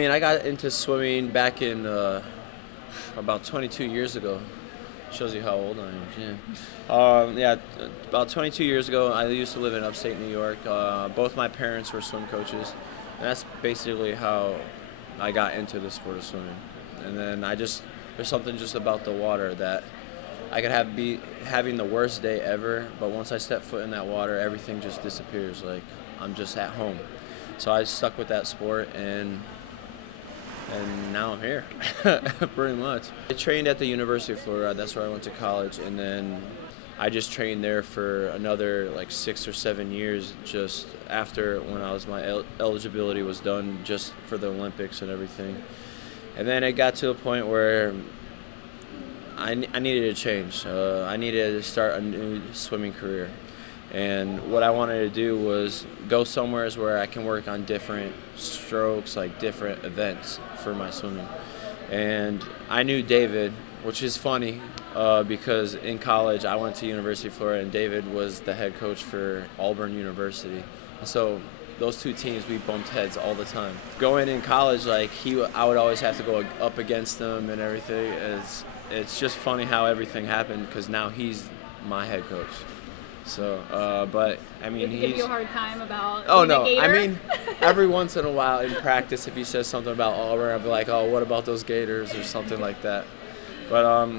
I mean, I got into swimming back in about 22 years ago. Shows you how old I am. Yeah, about 22 years ago, I used to live in upstate New York. Both my parents were swim coaches, and that's basically how I got into the sport of swimming. And then there's something just about the water that I could be having the worst day ever, but once I step foot in that water, everything just disappears. Like I'm just at home. So I stuck with that sport, and now I'm here, pretty much. I trained at the University of Florida. That's where I went to college, and then I just trained there for another like 6 or 7 years. Just after when my eligibility was done, just for the Olympics and everything. And then it got to a point where I needed a change. I needed to start a new swimming career. And what I wanted to do was go somewhere where I can work on different strokes, like different events for my swimming. And I knew David, which is funny because in college I went to University of Florida and David was the head coach for Auburn University. And so those two teams, we bumped heads all the time. Going in college, like I would always have to go up against him and everything. It's just funny how everything happened because now he's my head coach. So, but I mean, he's give you a hard time about. Oh no, I mean, every once in a while in practice, if he says something about Auburn, I'll be like, oh, what about those Gators or something like that. But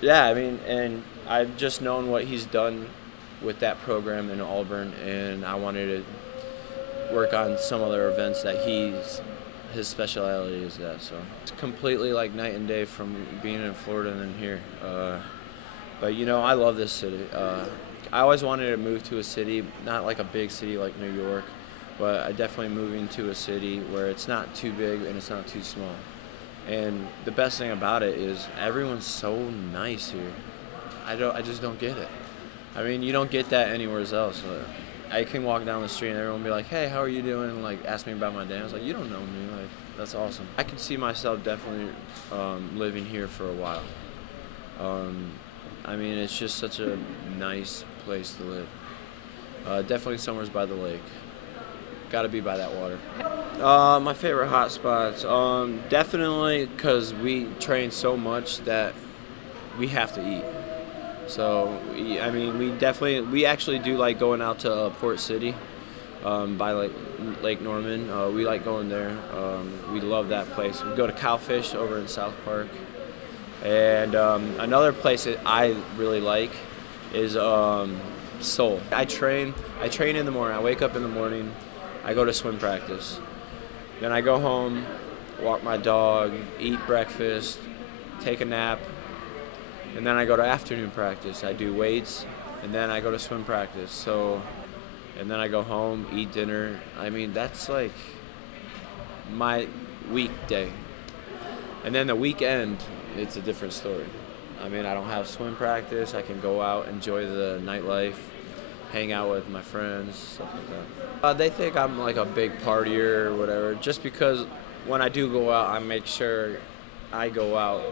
yeah, I mean, and I've just known what he's done with that program in Auburn, and I wanted to work on some other events that his specialty is that. So it's completely like night and day from being in Florida and then here. But you know, I love this city. I always wanted to move to a city, not like a big city like New York, but I definitely moving to a city where it's not too big and it's not too small. And the best thing about it is everyone's so nice here. I just don't get it. I mean, you don't get that anywhere else. I can walk down the street and everyone will be like, hey, how are you doing? And like ask me about my day. I was like, you don't know me. Like, that's awesome. I can see myself definitely living here for a while. I mean, it's just such a nice place to live. Definitely somewhere's by the lake. Got to be by that water. My favorite hot spots, definitely because we train so much that we have to eat. So, I mean, we actually do like going out to Port City by Lake Norman. We like going there. We love that place. We go to Cowfish over in South Park. And another place that I really like is Seoul. I train in the morning. I wake up in the morning. I go to swim practice. Then I go home, walk my dog, eat breakfast, take a nap, and then I go to afternoon practice. I do weights, and then I go to swim practice. And then I go home, eat dinner. I mean, that's like my weekday. And then the weekend, it's a different story. I mean, I don't have swim practice. I can go out, enjoy the nightlife, hang out with my friends, stuff like that. They think I'm like a big partier or whatever, just because when I do go out, I make sure I go out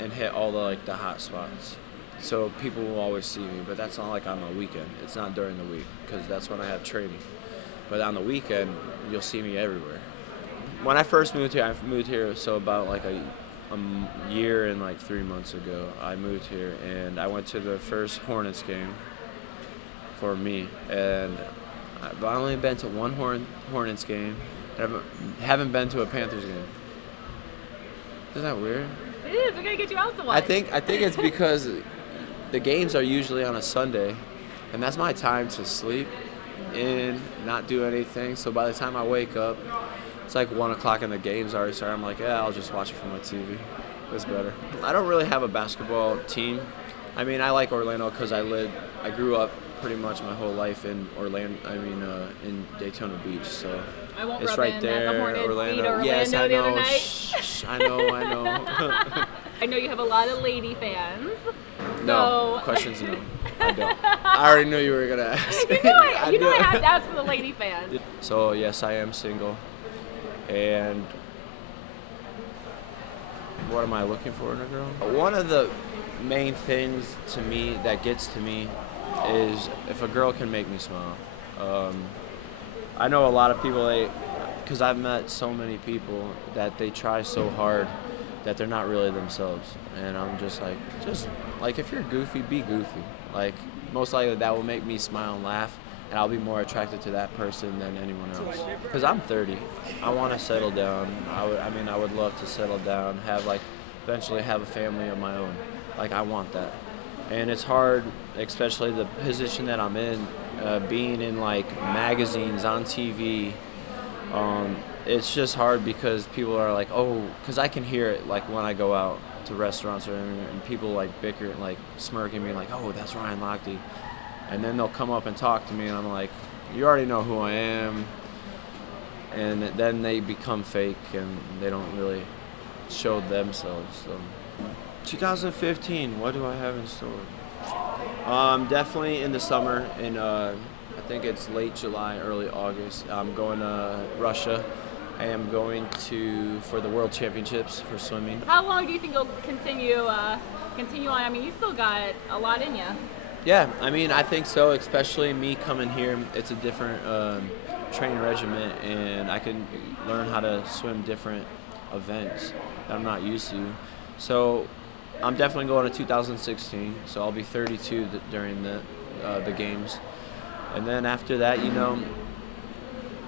and hit all the hot spots. So people will always see me, but that's not like on a weekend. It's not during the week, because that's when I have training. But on the weekend, you'll see me everywhere. When I first moved here, so about like a year and like 3 months ago, I moved here and I went to the first Hornets game for me, and I've only been to one Hornets game. I haven't been to a Panthers game. Isn't that weird? It is. We're gonna get you out to one. I think it's because the games are usually on a Sunday, and that's my time to sleep in, not do anything. So by the time I wake up, it's like 1 o'clock and the game's already started. I'm like, yeah, I'll just watch it from my TV. It's better. I don't really have a basketball team. I mean, I like Orlando because I grew up pretty much my whole life in Orlando. I mean, in Daytona Beach. So I won't it's rub right in there, the Hornets Orlando. Yes, I the other know. night. Shh, I know. I know you have a lot of lady fans. No, so. questions no. I don't. I already knew you were gonna ask. You know I have to ask for the lady fans. So yes, I am single. And what am I looking for in a girl? One of the main things to me that gets to me is if a girl can make me smile. I know a lot of people, because I've met so many people that they try so hard that they're not really themselves. And I'm just like if you're goofy, be goofy. Like, most likely that will make me smile and laugh, and I'll be more attracted to that person than anyone else. Because I'm 30. I want to settle down. I would love to settle down, eventually have a family of my own. Like, I want that. And it's hard, especially the position that I'm in, being in like magazines, on TV. It's just hard because people are like, oh, because I can hear it like when I go out to restaurants and people like bicker, like smirking me, like, oh, that's Ryan Lochte. And then they'll come up and talk to me, and I'm like, you already know who I am. And then they become fake, and they don't really show themselves. So, 2015, what do I have in store? Definitely in the summer, I think it's late July, early August. I'm going to Russia. I am going for the World Championships for swimming. How long do you think you'll continue on? I mean, you still got a lot in you. Yeah, I mean, I think so, especially me coming here. It's a different training regimen, and I can learn how to swim different events that I'm not used to. So I'm definitely going to 2016, so I'll be 32 during the games. And then after that, you know,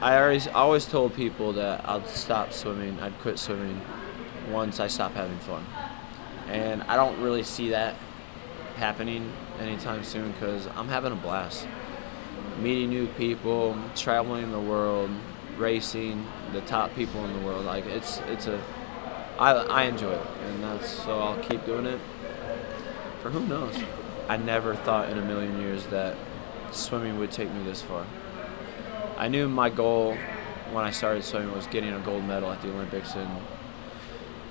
I always told people that I'd stop swimming, I'd quit swimming once I stop having fun. And I don't really see that happening anytime soon because I'm having a blast. Meeting new people, traveling the world, racing the top people in the world. Like, I enjoy it, and so I'll keep doing it. For who knows? I never thought in a million years that swimming would take me this far. I knew my goal when I started swimming was getting a gold medal at the Olympics,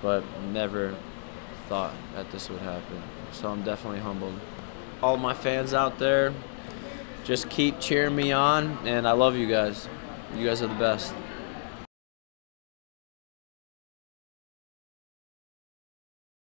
but never thought that this would happen. So I'm definitely humbled. All my fans out there, just keep cheering me on, and I love you guys. You guys are the best.